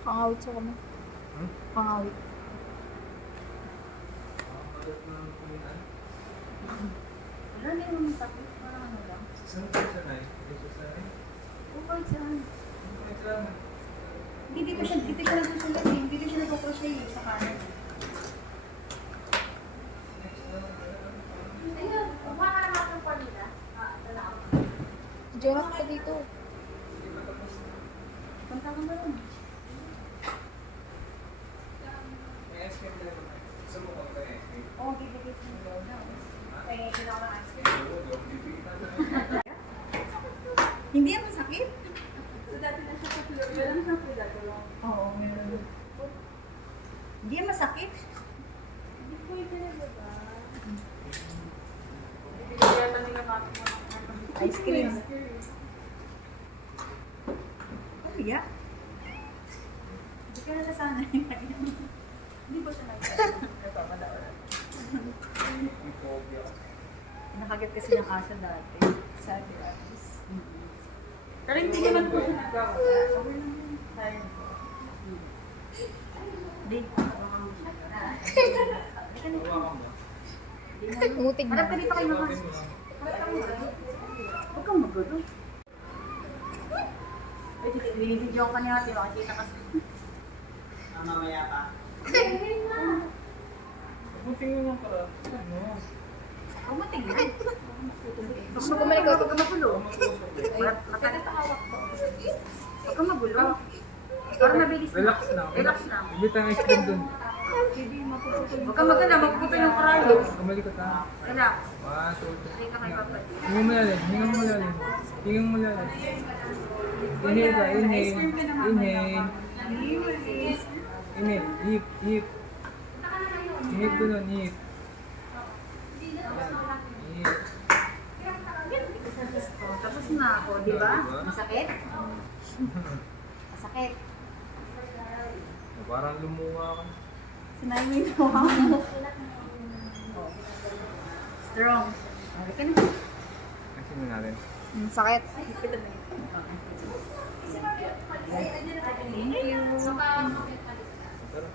Pangawit sa kami. Pangawit. Wala na yung masakit. Parang ano lang. Saan ka siya na? Dito sa akin? Bukod saan? Ito lang. Hindi dito siya nagsusulat eh. Hindi dito siya nagpo-crochet eh, sa kanan. Ayun, umaka na natin pa nila. Ito na ako. Diyan ka dito. Punta ka ba rin? May ice cream na naman. Gusto mo kung may ice cream? Oo, bibigay sa nila. Kaya kailangan ng ice cream. Oo, yung bibigyan natin. Hindi yan masakit? So dati na siya sa floor. Meron siyang dati lang. Oo, meron. Hindi yan masakit? Hindi po yung pinagawa. Ibigay yata nila mati mo. Ice cream. Ano ya? Hindi ka nalasanay. Hindi ba siya nagsasanay? Ito, madawala. Yung phobia. Nakagat kasi ng aso dati. Sabi Aris. Pero hindi naman po siya nagawa. Okay lang yun. Sayang po. Hindi. Hawakan mo. Umutig Parang na. pwede pa kayo naman. Hawakan mo lang. Huwag kang magulo. Ay, binibidyo ka niya natin. Makikita kasi. Mamaya pa. Buting mo lang para. Ano? Huwag mo tingin. Gusto mo kumalik ako. Huwag kang magulo. Matagal pa hawak ko. Huwag kang magulo. Para mabilis na. Relax lang. Relax lang. Ibig ang ice cream dun. Huwag kang maganda. Magpupunta yung karayo. Kamali ka ta. Relax. 1, 2, 3. Hindi ka kayo papad. Hingan mo lalim. Hingan mo lalim. Hingan mo lalim. Inhale ka. Inhale. Inhale. Inhale. Hip. Hip. Hip ko nun. Hip. Hip. Tapos na ako, di ba? Masakit? Masakit. Parang lumuha ka. Sinay mo yung gawa mo. Strong. Okay ka na. Kasi mo natin. Sakit. Thank you. Pero,